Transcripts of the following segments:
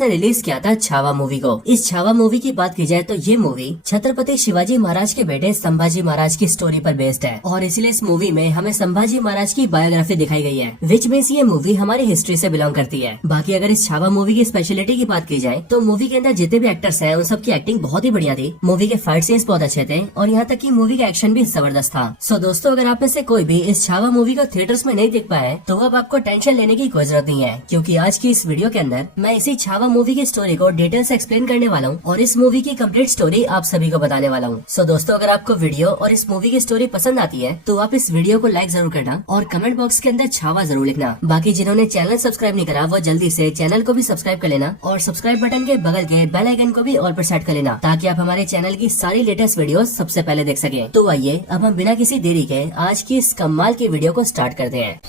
ने रिलीज किया था छावा मूवी को। इस छावा मूवी की बात की जाए तो ये मूवी छत्रपति शिवाजी महाराज के बेटे संभाजी महाराज की स्टोरी पर बेस्ड है और इसलिए इस मूवी में हमें संभाजी महाराज की बायोग्राफी दिखाई गई है, विच मीन्स ये मूवी हमारी हिस्ट्री से बिलोंग करती है। बाकी अगर इस छावा मूवी की स्पेशलिटी की बात की जाए तो मूवी के अंदर जितने भी एक्टर्स हैं उन सबकी एक्टिंग बहुत ही बढ़िया थी। मूवी के फाइट सीन्स बहुत अच्छे थे और यहाँ तक कि मूवी का एक्शन भी जबरदस्त था। सो दोस्तों, अगर आप में से कोई भी इस छावा मूवी को थिएटर्स में नहीं देख पाए तो अब आपको टेंशन लेने की कोई जरूरत नहीं है, क्योंकि आज की इस वीडियो के अंदर मैं इसी छावा मूवी की स्टोरी को डिटेल से एक्सप्लेन करने वाला हूँ और इस मूवी की कंप्लीट स्टोरी आप सभी को बताने वाला हूँ। सो दोस्तों, अगर आपको वीडियो और इस मूवी की स्टोरी पसंद आती है तो आप इस वीडियो को लाइक जरूर करना और कमेंट बॉक्स के अंदर छावा जरूर लिखना। बाकी जिन्होंने चैनल सब्सक्राइब नहीं करा वो जल्दी से चैनल को भी सब्सक्राइब कर लेना और सब्सक्राइब बटन के बगल के बेल आइकन को भी ऑल पर सेट कर लेना, ताकि आप हमारे चैनल की सारी लेटेस्ट वीडियो सबसे पहले देख सके। तो आइए अब हम बिना किसी देरी के आज की इस कमाल की वीडियो को स्टार्ट करते हैं।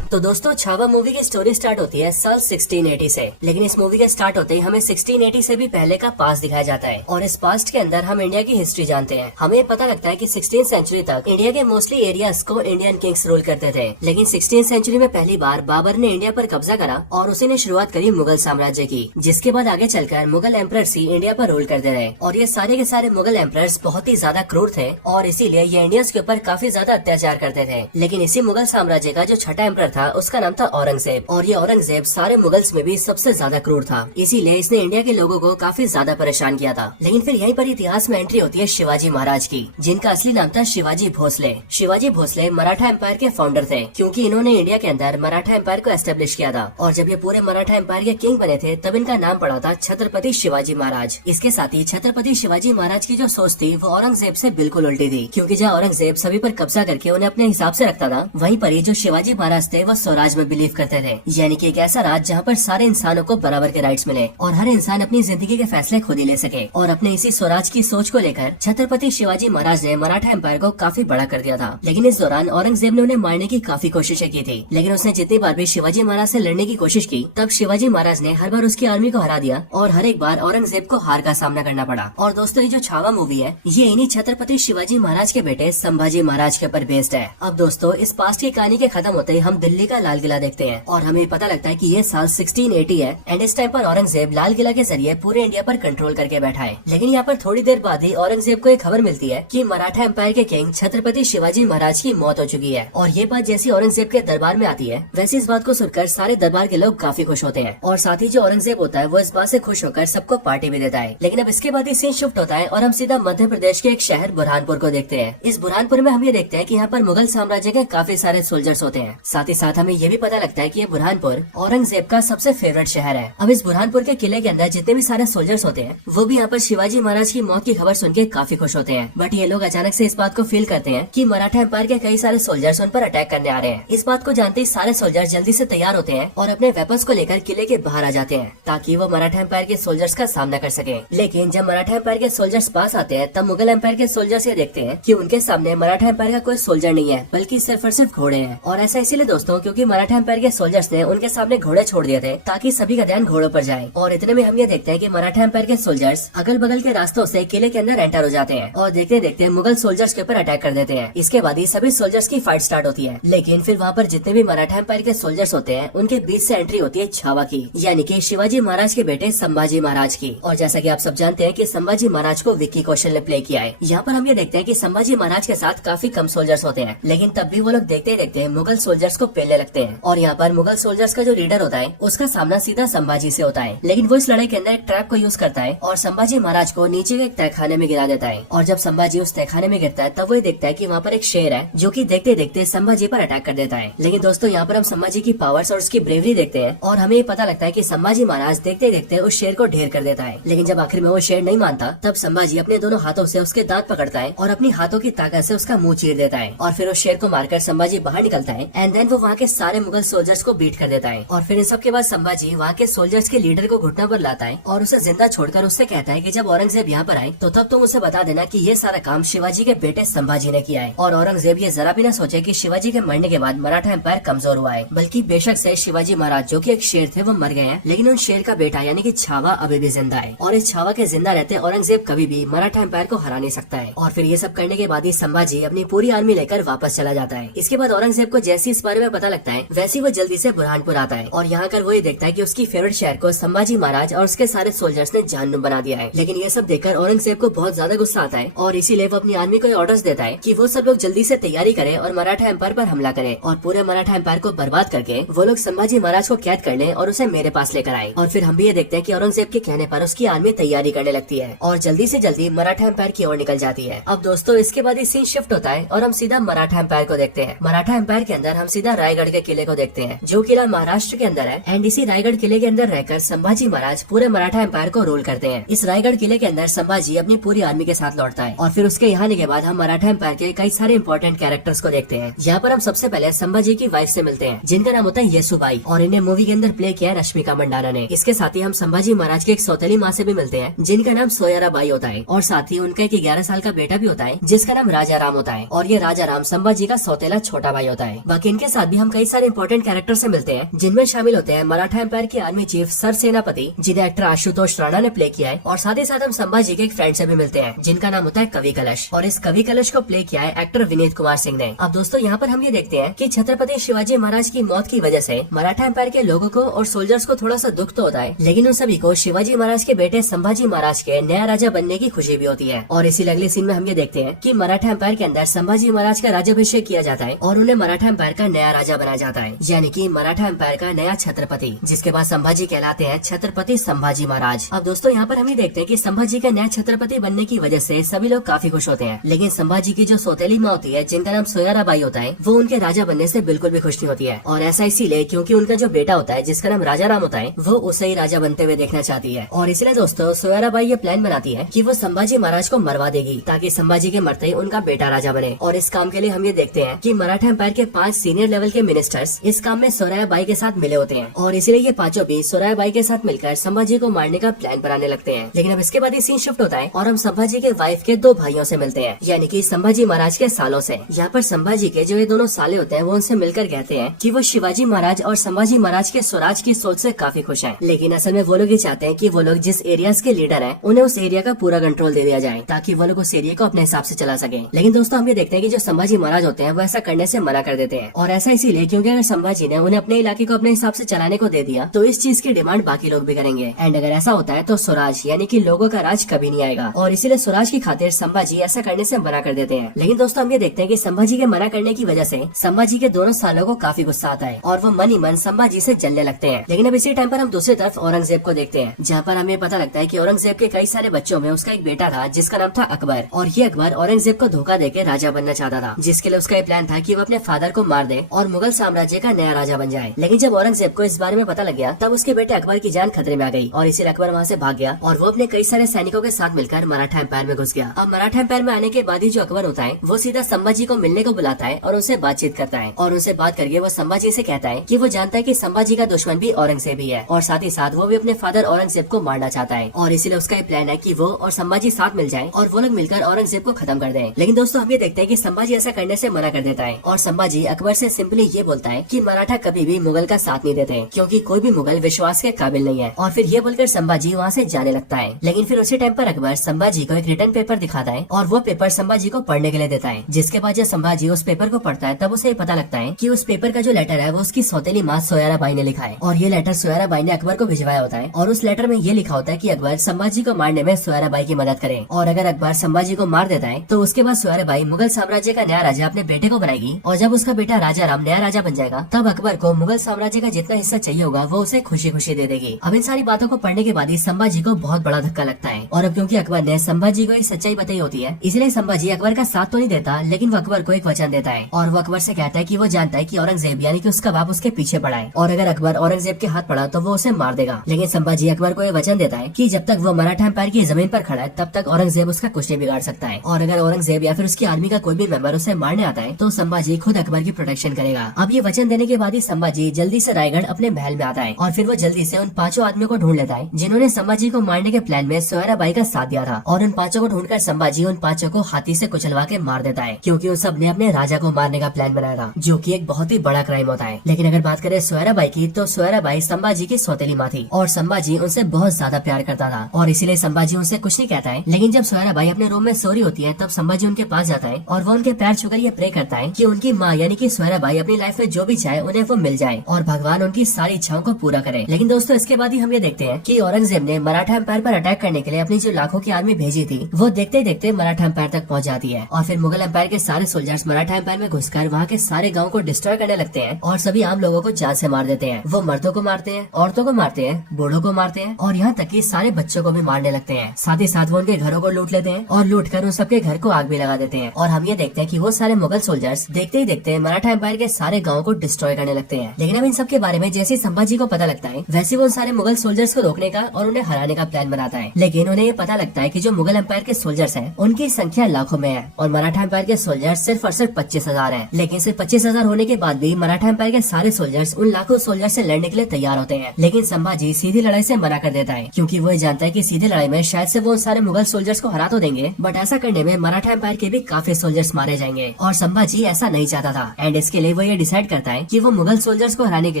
तो दोस्तों, छावा मूवी की स्टोरी स्टार्ट होती है साल 1680 से, लेकिन इस मूवी के स्टार्ट होते ही हमें 1680 से भी पहले का पास्ट दिखाया जाता है और इस पास्ट के अंदर हम इंडिया की हिस्ट्री जानते हैं। हमें पता लगता है कि 16th सेंचुरी तक इंडिया के मोस्टली एरियाज को इंडियन किंग्स रूल करते थे, लेकिन 16th सेंचुरी में पहली बार बाबर ने इंडिया पर कब्जा करा और उसी ने शुरुआत करी मुगल साम्राज्य की, जिसके बाद आगे चलकर मुगल एम्परर्स ही इंडिया पर रूल करते रहे और ये सारे के सारे मुगल एम्परर्स बहुत ही ज्यादा क्रूर थे और इसीलिए ये इंडियंस के ऊपर काफी ज्यादा अत्याचार करते थे। लेकिन इसी मुगल साम्राज्य का जो छठा एम्परर था उसका नाम था औरंगजेब और ये औरंगजेब सारे मुगल्स में भी सबसे ज्यादा क्रूर था, इसीलिए इसने इंडिया के लोगों को काफी ज्यादा परेशान किया था। लेकिन फिर यहीं पर इतिहास में एंट्री होती है शिवाजी महाराज की, जिनका असली नाम था शिवाजी भोसले। शिवाजी भोसले मराठा एम्पायर के फाउंडर थे, क्योंकि इन्होंने इंडिया के अंदर मराठा एम्पायर को एस्टेब्लिश किया था और जब ये पूरे मराठा एम्पायर के किंग बने थे तब इनका नाम पड़ा था छत्रपति शिवाजी महाराज। इसके साथ ही छत्रपति शिवाजी महाराज की जो सोच थी वो औरंगजेब से बिल्कुल उल्टी थी, क्योंकि जहाँ औरंगजेब सभी पर कब्जा करके उन्हें अपने हिसाब से रखता था, वहीं पर ही जो शिवाजी महाराज थे वो स्वराज में बिलीव करते थे, यानी कि एक ऐसा राज जहाँ पर सारे इंसानों को बराबर के राइट्स मिले और हर इंसान अपनी जिंदगी के फैसले खुद ही ले सके। और अपने इसी स्वराज की सोच को लेकर छत्रपति शिवाजी महाराज ने मराठा एम्पायर को काफी बड़ा कर दिया था। लेकिन इस दौरान औरंगजेब ने उन्हें मारने की काफी कोशिशें की थी, लेकिन उसने जितनी बार भी शिवाजी महाराज से लड़ने की कोशिश की तब शिवाजी महाराज ने हर बार उसकी आर्मी को हरा दिया और हर एक बार औरंगजेब को हार का सामना करना पड़ा। और दोस्तों, ये जो छावा मूवी है ये इन्हीं छत्रपति शिवाजी महाराज के बेटे संभाजी महाराज के ऊपर बेस्ड है। अब दोस्तों, इस पास्ट की कहानी के खत्म होते ही हम दिल्ली का लाल किला देखते हैं और हमें पता लगता है कि ये साल 1680 है एंड इस टाइम पर औरंगजेब लाल किला के जरिए पूरे इंडिया पर कंट्रोल करके बैठा है। लेकिन यहाँ पर थोड़ी देर बाद ही औरंगजेब को एक खबर मिलती है कि मराठा एम्पायर के किंग छत्रपति शिवाजी महाराज की मौत हो चुकी है और ये बात जैसी औरंगजेब के दरबार में आती है वैसे इस बात को सुनकर सारे दरबार के लोग काफी खुश होते हैं और साथ ही जो औरंगजेब होता है वो इस बात से खुश होकर सबको पार्टी भी देता है। लेकिन अब इसके बाद ही सीन शिफ्ट होता है और हम सीधा मध्य प्रदेश के एक शहर बुरहानपुर को देखते हैं। इस बुरहानपुर में हम ये देखते हैं कि यहाँ पर मुगल साम्राज्य के काफी सारे सोल्जर्स होते हैं। साथ ही साथ हमें ये भी पता लगता है कि ये बुरहानपुर औरंगजेब का सबसे फेवरेट शहर है। अब इस बुरहानपुर के किले के अंदर जितने भी सारे सोल्जर्स होते हैं वो भी यहाँ पर शिवाजी महाराज की मौत की खबर सुन के काफी खुश होते हैं, बट ये लोग अचानक से इस बात को फील करते हैं कि मराठा एम्पायर के कई सारे सोल्जर्स उन पर अटैक करने आ रहे हैं। इस बात को जानते ही सारे सोल्जर्स जल्दी से तैयार होते हैं और अपने वेपन्स को लेकर किले के बाहर आ जाते हैं ताकि वो मराठा एम्पायर के सोल्जर्स का सामना कर सके। लेकिन जब मराठा एम्पायर के सोल्जर्स पास आते हैं तब मुगल एम्पायर के सोल्जर्स ये देखते हैं कि उनके सामने मराठा एम्पायर का कोई सोल्जर नहीं है बल्कि सिर्फ और सिर्फ घोड़े हैं। और ऐसा इसीलिए दोस्तों क्योंकि मराठा एम्पायर के सोल्जर्स ने उनके सामने घोड़े छोड़ दिए थे ताकि सभी का ध्यान घोड़ों पर जाए। और इतने में हम ये देखते हैं कि मराठा एम्पायर के सोल्जर्स अगल बगल के रास्तों से किले के अंदर एंटर हो जाते हैं और देखते देखते मुगल सोल्जर्स के ऊपर अटैक कर देते हैं। इसके बाद ही सभी सोल्जर्स की फाइट स्टार्ट होती है। लेकिन फिर वहाँ पर जितने भी मराठा एम्पायर के सोल्जर्स होते हैं उनके बीच से एंट्री होती है छावा की, यानी कि शिवाजी महाराज के बेटे संभाजी महाराज की। और जैसा कि आप सब जानते हैं कि संभाजी महाराज को विक्की कौशल ने प्ले किया है। यहाँ पर हम ये देखते हैं कि संभाजी महाराज के साथ काफी कम सोल्जर्स होते हैं, लेकिन तब भी वो लोग देखते देखते मुगल सोल्जर्स को पेलने लगते हैं। और यहाँ पर मुगल सोल्जर्स का जो लीडर होता है उसका सामना सीधा संभाजी से होता है, लेकिन वो इस लड़ाई के अंदर एक ट्रैप को यूज करता है और संभाजी महाराज को नीचे के एक तहखाने में गिरा देता है। और जब संभाजी उस तहखाने में गिरता है तब वो देखता है कि वहाँ पर एक शेर है जो कि देखते देखते संभाजी पर अटैक कर देता है। लेकिन दोस्तों, यहाँ पर हम संभाजी की पावर्स और उसकी ब्रेवरी देखते हैं और हमें पता लगता है कि संभाजी महाराज देखते देखते उस शेर को ढेर कर देता है। लेकिन जब आखिर में वो शेर नहीं मानता तब संभाजी अपने दोनों हाथों से उसके दांत पकड़ता है और अपनी हाथों की ताकत से उसका मुंह चीर देता है और फिर उस शेर को मारकर संभाजी बाहर निकलता है एंड देन वो वहाँ वहाँ के सारे मुगल सोल्जर्स को बीट कर देता है। और फिर इन सब के बाद संभाजी वहाँ के सोल्जर्स के लीडर को घुटना पर लाता है और उसे जिंदा छोड़कर उससे कहता है कि जब औरंगजेब यहाँ पर आए तो तब तुम उसे बता देना कि ये सारा काम शिवाजी के बेटे संभाजी ने किया है। और औरंगजेब ये जरा भी न सोचे कि शिवाजी के मरने के बाद मराठा एम्पायर कमजोर हुआ है, बल्कि बेशक से शिवाजी महाराज जो कि एक शेर थे वो मर गए हैं, लेकिन उन शेर का बेटा यानी कि छावा अभी भी जिंदा है। और इस छावा के जिंदा रहते औरंगजेब कभी भी मराठा एम्पायर को हरा नहीं सकता है। और फिर ये सब करने के बाद ही संभाजी अपनी पूरी आर्मी लेकर वापस चला जाता है। इसके बाद औरंगजेब को जैसे इस बारे में पता लगता है वैसे वो जल्दी से बुरहानपुर आता है और यहाँ कर वो ये देखता है कि उसकी फेवरेट शहर को संभाजी महाराज और उसके सारे सोल्जर्स ने जहन्नुम बना दिया है। लेकिन ये सब देखकर औरंगजेब को बहुत ज्यादा गुस्सा आता है और इसीलिए वो अपनी आर्मी को ऑर्डर्स देता है कि वो सब लोग जल्दी से तैयारी करें और मराठा एम्पायर पर हमला करें और पूरे मराठा एम्पायर को बर्बाद करके वो लोग संभाजी महाराज को कैद कर लें और उसे मेरे पास लेकर आए। और फिर हम भी ये देखते हैं कि औरंगजेब के कहने पर उसकी आर्मी तैयारी करने लगती है और जल्दी से जल्दी मराठा एम्पायर की ओर निकल जाती है। अब दोस्तों इसके बाद सीन शिफ्ट होता है और हम सीधा मराठा एम्पायर को देखते हैं। मराठा एम्पायर के अंदर हम सीधा रायगढ़ के किले को देखते हैं जो किला महाराष्ट्र के अंदर है। एंड इसी रायगढ़ किले के अंदर रहकर संभाजी महाराज पूरे मराठा एम्पायर को रूल करते हैं। इस रायगढ़ किले के अंदर संभाजी अपनी पूरी आर्मी के साथ लौटता है और फिर उसके यहाँ आने के बाद हम मराठा एम्पायर के कई सारे इंपॉर्टेंट कैरेक्टर्स को देखते हैं। यहाँ पर हम सबसे पहले संभाजी की वाइफ से मिलते हैं जिनका नाम होता है येसुबाई और इन्हें मूवी के अंदर प्ले किया है रश्मिका मंडाना ने। इसके साथ ही हम संभाजी महाराज के एक सौतेली माँ से भी मिलते हैं जिनका नाम सोयरा बाई होता है और साथ ही उनका एक 11 साल का बेटा भी होता है जिसका नाम राजा राम होता है और ये राजा राम संभाजी का सौतेला छोटा भाई होता है। बाकी इनके साथ भी हम कई सारे इंपॉर्टेंट कैरेक्टर से मिलते हैं जिनमें शामिल होते हैं मराठा एम्पायर के आर्मी चीफ सर सेनापति जिन्हें एक्टर आशुतोष राणा ने प्ले किया है और साथ ही साथ हम संभाजी के एक फ्रेंड से भी मिलते हैं जिनका नाम होता है कवि कलश और इस कवि कलश को प्ले किया है एक्टर विनीत कुमार सिंह ने। अब दोस्तों यहाँ पर हम ये देखते हैं कि छत्रपति शिवाजी महाराज की मौत की वजह से मराठा एम्पायर के लोगों को और सोल्जर्स को थोड़ा सा दुख तो होता है, लेकिन उन सभी को शिवाजी महाराज के बेटे संभाजी महाराज के नया राजा बनने की खुशी भी होती है। और इसी अगले सीन में हम ये देखते हैं कि मराठा एम्पायर के अंदर संभाजी महाराज का राज्याभिषेक किया जाता है और उन्हें मराठा एम्पायर का नया राजा बनाया जाता है, यानी कि मराठा एम्पायर का नया छत्रपति, जिसके बाद संभाजी कहलाते हैं छत्रपति संभाजी महाराज। अब दोस्तों यहाँ पर हम ये देखते हैं कि संभाजी का नया छत्रपति बनने की वजह से सभी लोग काफी खुश होते हैं, लेकिन संभाजी की जो सौतेली माँ होती है जिनका नाम सोयरा बाई होता है वो उनके राजा बनने से बिल्कुल भी खुश नहीं होती है। और ऐसा इसीलिए क्योंकि उनका जो बेटा होता है जिसका नाम राजा राम होता है वो उसे ही राजा बनते हुए देखना चाहती है। और इसलिए दोस्तों सोयरा बाई ये प्लान बनाती है कि वो संभाजी महाराज को मरवा देगी ताकि संभाजी के मरते ही उनका बेटा राजा बने। और इस काम के लिए हम ये देखते हैं कि मराठा एम्पायर के 5 सीनियर लेवल के मिनिस्टर्स इस काम में सोयरा बाई के साथ मिले होते हैं और इसलिए ये पांचों भी सोयरा बाई के साथ मिलकर संभाजी को मारने का प्लान बनाने लगते हैं। लेकिन अब इसके बाद ये सीन शिफ्ट होता है और हम संभाजी के वाइफ के 2 भाइयों से मिलते हैं, यानी कि संभाजी महाराज के सालों से। यहाँ पर संभाजी के जो ये दोनों साले होते हैं वो उनसे मिलकर कहते हैं कि वो शिवाजी महाराज और संभाजी महाराज के स्वराज की सोच से काफी खुश हैं, लेकिन असल में वो लोग ये चाहते हैं कि वो लोग जिस एरियाज के लीडर हैं उन्हें उस एरिया का पूरा कंट्रोल दे दिया जाए ताकि वो लोग उस एरिया को अपने हिसाब से चला सके। लेकिन दोस्तों हम ये देखते हैं कि जो संभाजी महाराज होते हैं वो ऐसा करने से मना कर देते हैं और ऐसा इसीलिए क्योंकि अगर संभाजी ने उन्हें अपने इलाके को अपने हिसाब से चलाने को दे दिया तो इस चीज की डिमांड बाकी लोग भी करेंगे एंड अगर ऐसा होता है तो स्वराज यानी कि लोगों का राज कभी नहीं आएगा और इसीलिए स्वराज की खातिर संभाजी ऐसा करने से मना कर देते हैं। लेकिन दोस्तों हम ये देखते हैं कि संभाजी के मना करने की वजह से संभाजी के दोनों सालों को काफी गुस्सा आता है और वो मन ही मन संभाजी से जलने लगते हैं। लेकिन अब इसी टाइम पर हम दूसरी तरफ औरंगजेब को देखते हैं जहाँ पर हमें पता लगता है कि औरंगजेब के कई सारे बच्चों में उसका एक बेटा था जिसका नाम था अकबर और ये अकबर औरंगजेब को धोखा देकर राजा बनना चाहता था, जिसके लिए उसका ये प्लान था कि वो अपने फादर को मार दे और मुगल साम्राज्य का नया राजा बन जाए। लेकिन जब औरंगजेब को इस बारे में पता लग गया तब उसके बेटे अकबर की जान खतरे में आ गई और इसीलिए अकबर वहाँ से भाग गया और वो अपने कई सारे सैनिकों के साथ मिलकर मराठा एम्पायर में घुस गया। अब मराठा एम्पायर में आने के बाद ही जो अकबर होता है वो सीधा संभाजी को मिलने को बुलाता है और उनसे बातचीत करता है और उनसे बात करके वो संभाजी से कहता है कि वो जानता है कि संभाजी का दुश्मन भी औरंगजेब ही है और साथ ही साथ वो भी अपने फादर औरंगजेब को मारना चाहता है और इसीलिए उसका ये प्लान है कि वो और संभाजी साथ मिल जाएं और वो लोग मिलकर औरंगजेब को खत्म कर दें। लेकिन दोस्तों हम ये देखते हैं कि संभाजी ऐसा करने से मना कर देता है और संभाजी अकबर से सिंपली ये बोलता है कि मराठा कभी भी मुगल का साथ नहीं देते क्योंकि कोई भी मुगल विश्वास के काबिल नहीं है और फिर ये बोलकर संभाजी वहाँ से जाने लगता है। लेकिन फिर उसी टाइम पर अकबर संभाजी को एक रिटर्न पेपर दिखाता है और वो पेपर संभाजी को पढ़ने के लिए देता है, जिसके बाद जब संभाजी उस पेपर को पढ़ता है तब उसे पता लगता है कि उस पेपर का जो लेटर है वो उसकी सौतेली माँ सोयरा बाई ने लिखा है और ये लेटर सोयरा बाई ने अकबर को भिजवाया होता है और उस लेटर में ये लिखा होता है कि अकबर संभाजी को मारने में सोयरा बाई की मदद करे और अगर अकबर संभाजी को मार देता है तो उसके बाद सोयरा बाई मुगल साम्राज्य का नया राजा अपने बेटे को बनाएगी और जब उसका बेटा राजा राम नया राजा बन जाएगा तब अकबर को मुगल साम्राज्य का जितना हिस्सा चाहिए होगा वो उसे खुशी खुशी दे देगी। अब इन सारी बातों को पढ़ने के बाद ही संभाजी को बहुत बड़ा धक्का लगता है और अब क्योंकि अकबर ने संभाजी को एक सच्चाई बताई होती है इसलिए संभाजी अकबर का साथ तो नहीं देता, लेकिन वो अकबर को एक वचन देता है और वो अकबर से कहता है कि वो जानता है कि औरंगजेब यानी कि उसका बाप उसके पीछे पड़ा है और अगर अकबर औरंगजेब के हाथ पड़ा तो वो उसे मार देगा। लेकिन संभाजी अकबर को ये वचन देता है कि जब तक वो मराठा एम्पायर की जमीन पर खड़ा है तब तक औरंगजेब उसका कुछ नहीं बिगाड़ सकता है और अगर औरंगजेब या फिर उसकी आर्मी का कोई भी मेंबर उसे मारने आता है तो संभाजी खुद अकबर की प्रोटेक्शन करेगा। जाएगा। अब ये वचन देने के बाद ही संभाजी जल्दी से रायगढ़ अपने महल में आता है और फिर वो जल्दी से उन 5 आदमियों को ढूंढ लेता है जिन्होंने संभाजी को मारने के प्लान में सोयराबाई का साथ दिया था। और उन 5 को ढूंढकर संभाजी उन 5 को हाथी से कुचलवा के मार देता है, क्योंकि उन सब ने अपने राजा को मारने का प्लान बनाया था, जो कि एक बहुत ही बड़ा क्राइम होता है। लेकिन अगर बात करें सोयराबाई की, तो सोयराबाई संभाजी की सौतेली माँ थी और संभाजी उनसे बहुत ज्यादा प्यार करता था और इसीलिए संभाजी उनसे कुछ नहीं कहता है। लेकिन जब सोयराबाई अपने रूम में सो रही होती है तब संभाजी उनके पास जाता है और वो उनके पैर छूकर ये प्रे करता है कि उनकी माँ यानी कि सोयराबाई अपनी लाइफ में जो भी चाहे उन्हें वो मिल जाए और भगवान उनकी सारी इच्छाओं को पूरा करे। लेकिन दोस्तों इसके बाद ही हम ये देखते हैं कि औरंगजेब ने मराठा एम्पायर पर अटैक करने के लिए अपनी जो लाखों की आर्मी भेजी थी वो देखते देखते मराठा एम्पायर तक पहुंच जाती है और फिर मुगल एम्पायर के सारे सोल्जर्स मराठा एम्पायर में घुसकर वहाँ के सारे गाँव को डिस्ट्रॉय करने लगते हैं और सभी आम लोगों को जान से मार देते हैं। वो मर्दों को मारते हैं, औरतों को मारते हैं, बूढ़ों को मारते हैं और यहाँ तक कि सारे बच्चों को भी मारने लगते हैं। साथ ही साथ वो उनके घरों को लूट लेते हैं और लूट कर उन सबके घर को आग भी लगा देते हैं। और हम ये देखते हैं कि वो सारे मुगल सोल्जर्स देखते ही देखते मराठा एम्पायर के सारे गाँव को डिस्ट्रॉय करने लगते हैं। लेकिन अब इन सब के बारे में जैसे संभाजी को पता लगता है वैसे वो सारे मुगल सोल्जर्स को रोकने का और उन्हें हराने का प्लान बनाता है। लेकिन उन्हें ये पता लगता है कि जो मुगल एम्पायर के सोल्जर्स हैं उनकी संख्या लाखों में है और मराठा एम्पायर के सोल्जर्स सिर्फ और सिर्फ 25,000 हैं। लेकिन सिर्फ 25,000 होने के बाद भी मराठा एम्पायर के सारे सोल्जर्स उन लाखों सोल्जर्स से लड़ने के लिए तैयार होते हैं। लेकिन संभाजी सीधी लड़ाई से मना कर देता है, क्योंकि वो जानता है कि सीधी लड़ाई में शायद से वो उन सारे मुगल सोल्जर्स को हरा तो देंगे, बट ऐसा करने में मराठा एम्पायर के भी काफी सोल्जर्स मारे जाएंगे और संभाजी ऐसा नहीं चाहता था। एंड इसके लिए वो ये डिसाइड करता है कि वो मुगल सोल्जर्स को हराने के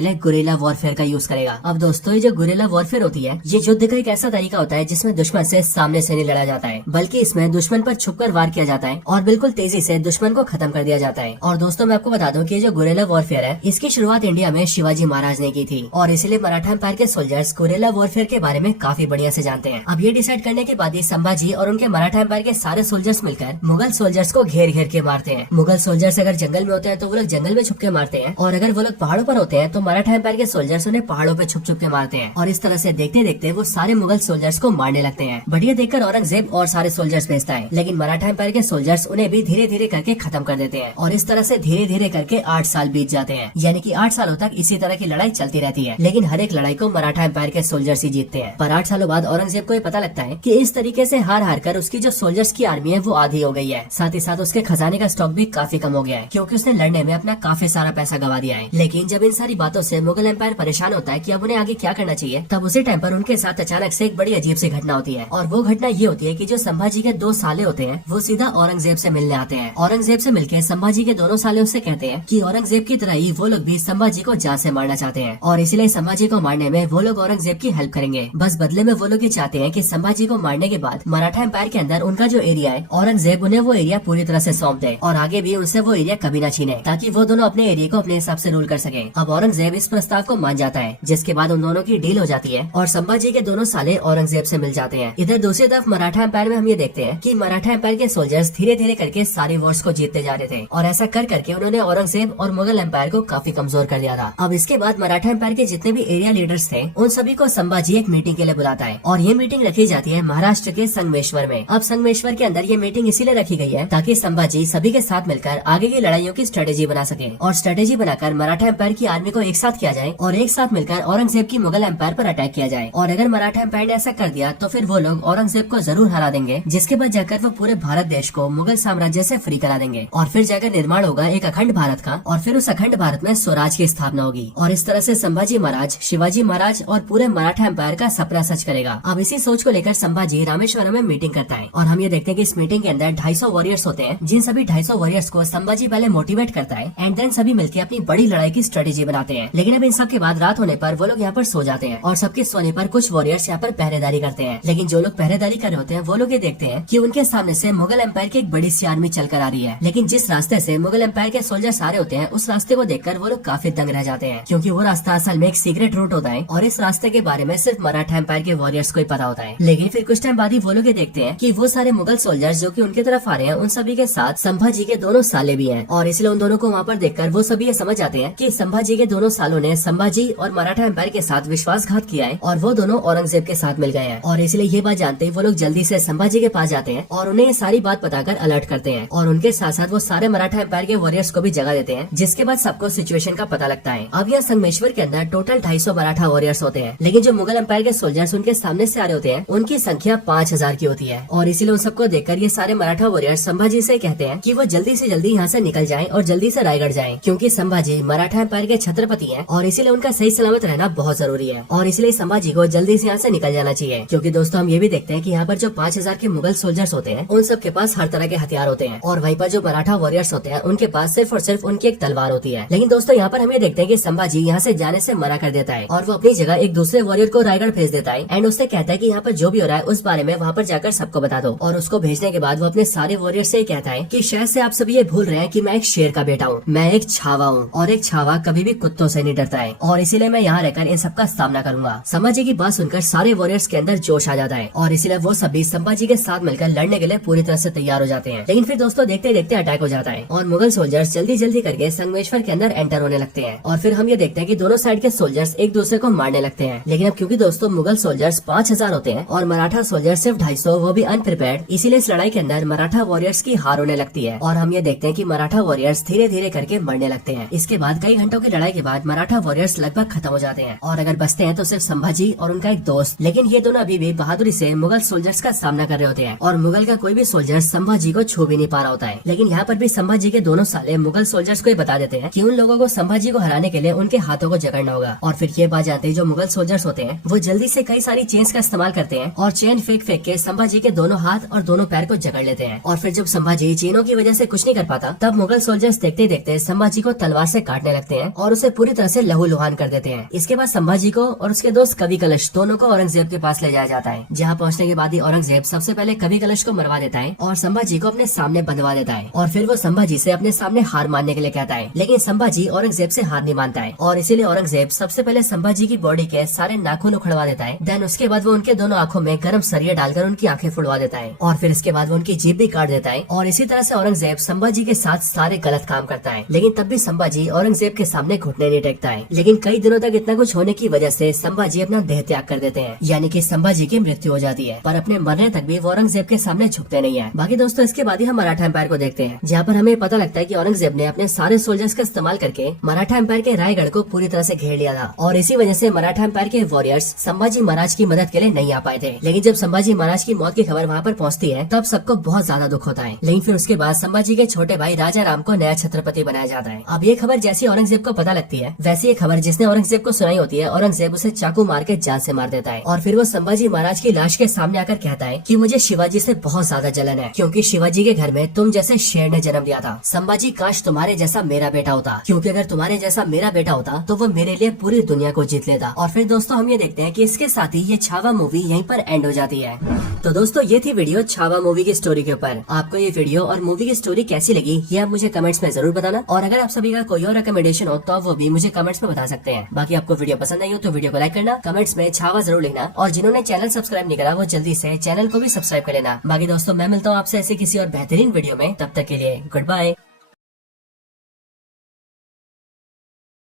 लिए गुरिल्ला वॉरफेयर का यूज करेगा। अब दोस्तों ये जो गुरिल्ला वॉरफेयर होती है ये युद्ध का एक ऐसा तरीका होता है जिसमें दुश्मन से सामने से नहीं लड़ा जाता है, बल्कि इसमें दुश्मन पर छुपकर वार किया जाता है और बिल्कुल तेजी से दुश्मन को खत्म कर दिया जाता है। और दोस्तों मैं आपको बता दूं कि जो गुरिल्ला वॉरफेयर है इसकी शुरुआत इंडिया में शिवाजी महाराज ने की थी और इसलिए मराठा एम्पायर के सोल्जर्स गुरिल्ला वॉरफेयर के बारे में काफी बढ़िया से जानते हैं। अब ये डिसाइड करने के बाद ही संभाजी और उनके मराठा एम्पायर के सारे सोल्जर्स मिलकर मुगल सोल्जर्स को घेर घेर के मारते हैं। मुगल सोल्जर्स अगर जंगल में होते हैं तो वो लोग जंगल में छुप के मारते हैं और अगर वो लोग पहाड़ों पर होते हैं तो मराठा एम्पायर के सोल्जर्स उन्हें पहाड़ों पे छुप छुप के मारते हैं और इस तरह से देखते देखते वो सारे मुगल सोल्जर्स को मारने लगते हैं। बढ़िया देखकर औरंगजेब और सारे सोल्जर्स भेजता है, लेकिन मराठा एम्पायर के सोल्जर्स उन्हें भी धीरे धीरे करके खत्म कर देते हैं और इस तरह से धीरे धीरे करके 8 साल बीत जाते हैं। यानी कि 8 सालों तक इसी तरह की लड़ाई चलती रहती है, लेकिन हर एक लड़ाई को मराठा एम्पायर के सोल्जर्स ही जीतते हैं। पर 8 सालों बाद औरंगजेब को ये पता लगता है कि इस तरीके से हार हार कर उसकी जो सोल्जर्स की आर्मी है वो आधी हो गई है। साथ ही साथ उसके खजाने का स्टॉक भी काफी कम हो गया है, क्योंकि उसने लड़ने में अपना काफी सारा पैसा गवा दिया है। लेकिन जब इन सारी बातों से मुगल एम्पायर परेशान होता है कि अब उन्हें आगे क्या करना चाहिए, तब उसी टाइम पर उनके साथ अचानक से एक बड़ी अजीब सी घटना होती है। और वो घटना ये होती है कि जो संभाजी के 2 साले होते हैं वो सीधा औरंगजेब से मिलने आते हैं। औरंगजेब से मिलकर संभाजी के दोनों साले उससे कहते हैं कि औरंगजेब की तरह ही वो लोग भी संभाजी को जान से मारना चाहते हैं और इसलिए संभाजी को मारने में वो लोग औरंगजेब की हेल्प करेंगे। बस बदले में वो लोग ये चाहते हैं कि संभाजी को मारने के बाद मराठा एम्पायर के अंदर उनका जो एरिया है औरंगजेब उन्हें वो एरिया पूरी तरह से सौंप दे और आगे भी उनसे वो एरिया कभी न छीने, ताकि वो दोनों अपने एरिया को अपने हिसाब से रूल कर सके। अब औरंगजेब इस प्रस्ताव को मान जाता है, जिसके बाद उन दोनों की डील हो जाती है और संभाजी के दोनों साले औरंगजेब से मिल जाते हैं। इधर दूसरी तरफ मराठा एम्पायर में हम ये देखते हैं कि मराठा एम्पायर के सोल्जर्स धीरे धीरे करके सारे वॉर्स को जीतते जा रहे थे और ऐसा कर करके उन्होंने औरंगजेब और मुगल एम्पायर को काफी कमजोर कर दिया था। अब इसके बाद मराठा एम्पायर के जितने भी एरिया लीडर्स थे उन सभी को संभाजी एक मीटिंग के लिए बुलाता है और ये मीटिंग रखी जाती है महाराष्ट्र के संगमेश्वर में। अब संगमेश्वर के अंदर ये मीटिंग इसीलिए रखी गई है ताकि संभाजी सभी के साथ मिलकर आगे की लड़ाइयों की स्ट्रेटेजी बना सके और स्ट्रेटेजी बनाकर मराठा एम्पायर की आर्मी को एक साथ किया जाए और एक साथ मिलकर औरंगजेब की मुगल एम्पायर पर अटैक किया जाए। और अगर मराठा एम्पायर ने ऐसा कर दिया तो फिर वो लोग औरंगजेब को जरूर हरा देंगे, जिसके बाद जाकर वो पूरे भारत देश को मुगल साम्राज्य से फ्री करा देंगे और फिर जाकर निर्माण होगा एक अखंड भारत का और फिर उस अखंड भारत में स्वराज की स्थापना होगी। और इस तरह से संभाजी महाराज, शिवाजी महाराज और पूरे मराठा एम्पायर का सपना सच करेगा। अब इसी सोच को लेकर संभाजी रामेश्वरम में मीटिंग करता है और हम ये देखते हैं कि इस मीटिंग के अंदर 250 वॉरियर्स होते हैं, जिन सभी 250 वॉरियर्स को संभाजी पहले मोटिवेट करता है एंड देन सभी मिलकर अपनी बड़ी लड़ाई की स्ट्रेटेजी बनाते हैं। लेकिन अब इन सब के बाद रात होने पर वो लोग यहाँ पर सो जाते हैं और सबके सोने पर कुछ वॉरियर्स यहाँ पर पहरेदारी करते हैं। लेकिन जो लोग पहरेदारी कर रहे होते हैं वो लोग ये देखते हैं कि उनके सामने से मुगल एम्पायर की एक बड़ी सी आर्मी चलकर आ रही है। लेकिन जिस रास्ते से मुगल एम्पायर के सोल्जर्स आ रहे होते हैं उस रास्ते को देखकर वो लोग काफी दंग रह जाते हैं, क्योंकि वो रास्ता असल में एक सीक्रेट रूट होता है और इस रास्ते के बारे में सिर्फ मराठा एम्पायर के वॉरियर्स को ही पता होता है। लेकिन फिर कुछ टाइम बाद ही वो लोग ये देखते हैं कि वो सारे मुगल सोल्जर्स जो कि उनके तरफ आ रहे हैं उन सभी के साथ संभाजी के दोनों साले भी हैं और इसलिए उन दोनों को वहाँ पर देखकर वो सभी ये समझ जाते हैं कि संभाजी के दोनों सालों ने संभाजी और मराठा एम्पायर के साथ विश्वासघात किया है और वो दोनों औरंगजेब के साथ मिल गए हैं। और इसलिए ये बात जानते ही वो लोग जल्दी से संभाजी के पास जाते हैं और उन्हें ये सारी बात बताकर अलर्ट करते हैं और उनके साथ साथ वो सारे मराठा एम्पायर के वॉरियर्स को भी जगह देते हैं, जिसके बाद सबको सिचुएशन का पता लगता है। अब यहाँ संगमेश्वर के अंदर टोटल 250 मराठा वॉरियर्स होते हैं, लेकिन जो मुगल एम्पायर के सोल्जर्स उनके सामने से आ रहे होते हैं उनकी संख्या 5000 की होती है। और इसीलिए उन सबको देखकर ये सारे मराठा वॉरियर्स संभाजी से कहते हैं कि वो जल्दी से जल्दी यहाँ से निकल जाएं और जल्दी से रायगढ़ जाएं हैं, क्योंकि संभाजी मराठा एम्पायर के छत्रपति हैं और इसीलिए उनका सही सलामत रहना बहुत जरूरी है और इसलिए संभाजी को जल्दी से यहाँ से निकल जाना चाहिए। क्योंकि दोस्तों हम ये भी देखते हैं कि यहाँ पर जो 5000 के मुगल सोल्जर्स होते हैं उन सब के पास हर तरह के हथियार होते हैं और वहीं पर जो मराठा वॉरियर्स होते हैं उनके पास सिर्फ और सिर्फ उनकी एक तलवार होती है। लेकिन दोस्तों यहाँ पर हमें देखते हैं कि संभाजी यहाँ से जाने से मना कर देता है और वो अपनी जगह एक दूसरे वॉरियर को रायगढ़ भेज देता है एंड उससे कहता है कि यहाँ पर जो भी हो रहा है उस बारे में वहाँ पर जाकर सबको बता दो। और उसको भेजने के बाद वो अपने सारे वॉरियर से कहता है कि शायद से आप सभी ये भूल रहे हैं कि मैं एक शेर का बेटा हूँ, मैं एक छावा हूँ और एक छावा कभी भी कुत्तों से नहीं डरता है और इसीलिए मैं यहाँ रहकर इन सबका सामना करूंगा। संभाजी की बात सुनकर सारे वॉरियर्स के अंदर जोश आ जाता है और इसीलिए वो सभी संभाजी के साथ मिलकर लड़ने के लिए पूरी तरह से तैयार हो जाते हैं। लेकिन फिर दोस्तों देखते देखते अटैक हो जाता है और मुगल सोल्जर्स जल्दी जल्दी करके संगमेश्वर के अंदर एंटर होने लगते हैं और फिर हम ये देखते हैं कि दोनों साइड के सोल्जर्स एक दूसरे को मारने लगते हैं। लेकिन अब क्योंकि दोस्तों मुगल सोल्जर्स 5000 होते हैं और मराठा सोल्जर्स सिर्फ 250, वो भी अनप्रिपेयर्ड, इसीलिए इस लड़ाई के अंदर मराठा वॉरियर्स की हार होने लगती है और हम ये देखते हैं कि मराठा वॉरियर्स धीरे धीरे करके मरने लगते हैं। इसके बाद कई घंटों की लड़ाई के बाद मराठा वॉरियर्स लगभग खत्म हो जाते हैं और अगर बचते हैं तो सिर्फ संभाजी और उनका एक दोस्त। लेकिन ये दोनों अभी भी बहादुरी से मुगल सोल्जर्स का सामना कर रहे होते हैं और मुगल का कोई भी सोल्जर संभाजी को छू भी नहीं पा रहा होता है। लेकिन यहाँ पर भी संभाजी के दोनों साले मुगल सोल्जर्स को बता देते हैं कि उन लोगों को संभाजी को हराने के लिए उनके हाथों को जकड़ना होगा। और फिर ये बात जानते हैं जो मुगल सोल्जर्स होते हैं वो जल्दी से कई सारी चेन्स का इस्तेमाल करते हैं और चेन फेंक फेंक के संभाजी के दोनों हाथ और दोनों पैर को जकड़ लेते हैं। और फिर जब संभाजी चेनों की वजह से कुछ नहीं कर पाता तब मुगल सोल्जर्स देखते देखते संभाजी को तलवार से काटने लगते हैं और उसे पूरी तरह से लहूलुहान कर देते हैं। इसके बाद संभाजी को और उसके दोस्त कवि कलश दोनों को औरंगजेब के पास ले जाया जाता है, जहाँ पहुँचने के बाद ही औरंगजेब सबसे पहले कवि कलश को मरवा देता है और संभाजी को अपने सामने बंधवा देता है और फिर वो संभाजी से अपने सामने हार मानने के लिए कहता है। लेकिन संभाजी औरंगजेब से हार नहीं मानता है और इसीलिए औरंगजेब सबसे पहले संभाजी की बॉडी के सारे नाखून उखड़वा देता है। देन उसके बाद वो उनके दोनों आंखों में गर्म सरिया डालकर उनकी आंखें फुड़वा देता है और फिर इसके बाद वो उनकी जीभ भी काट देता है और इसी तरह से औरंगजेब संभाजी के साथ सारे गलत काम करता है। लेकिन तब भी संभाजी औरंगजेब के सामने घुटने नहीं टेकता है। लेकिन कई दिनों तक इतना कुछ होने की वजह से संभाजी अपना देह त्याग कर देते हैं, यानी कि संभाजी की मृत्यु हो जाती है, पर अपने मरने तक भी वो औरंगजेब के सामने झुकते नहीं है। बाकी दोस्तों इसके बाद ही हम मराठा एम्पायर को देखते हैं, जहाँ पर हमें पता लगता है कि औरंगजेब ने अपने सारे सोल्जर्स का इस्तेमाल करके मराठा एम्पायर के रायगढ़ को पूरी तरह से घेर लिया था और इसी वजह से मराठा एम्पायर के वॉरियर्स संभाजी महाराज की मदद के लिए नहीं आ पाए थे। लेकिन जब संभाजी महाराज की मौत की खबर वहाँ पर पहुँचती है तब सबको बहुत ज्यादा दुख होता है। लेकिन फिर उसके बाद संभाजी के छोटे भाई राजा राम को नया छत्रपति बनाया जाता है। अब ये खबर जैसी औरंगजेब को पता लगती है वैसी ये खबर जिसने औरंगजेब को सुनाई होती है औरंगजेब उसे चाकू मार के जान से मार देता है और फिर वो संभाजी महाराज की लाश के सामने आकर कहता है कि मुझे शिवाजी से बहुत ज्यादा जलन है, क्योंकि शिवाजी के घर में तुम जैसे शेर ने जन्म लिया था। संभाजी काश तुम्हारे जैसा मेरा बेटा होता, क्योंकि अगर तुम्हारे जैसा मेरा बेटा होता तो वो मेरे लिए पूरी दुनिया को जीत लेता। और फिर दोस्तों हम ये देखते हैं कि इसके साथ ही ये छावा मूवी यहीं पर एंड हो जाती है। तो दोस्तों ये थी वीडियो छावा मूवी की स्टोरी के ऊपर। आपको ये वीडियो और मूवी की स्टोरी कैसी लगी ये आप मुझे कमेंट्स में जरूर बताना और अगर आप सभी का कोई और रिकमेंडेशन हो तो वो भी मुझे कमेंट्स में बता सकते हैं। बाकी आपको वीडियो पसंद आई हो तो वीडियो को लाइक करना, कमेंट्स में छावा जरूर लिखना और जिन्होंने चैनल सब्सक्राइब नहीं करा वो जल्दी से चैनल को भी सब्सक्राइब कर लेना। बाकी दोस्तों मैं मिलता हूँ आपसे ऐसे किसी और बेहतरीन वीडियो में, तब तक के लिए गुड बाय।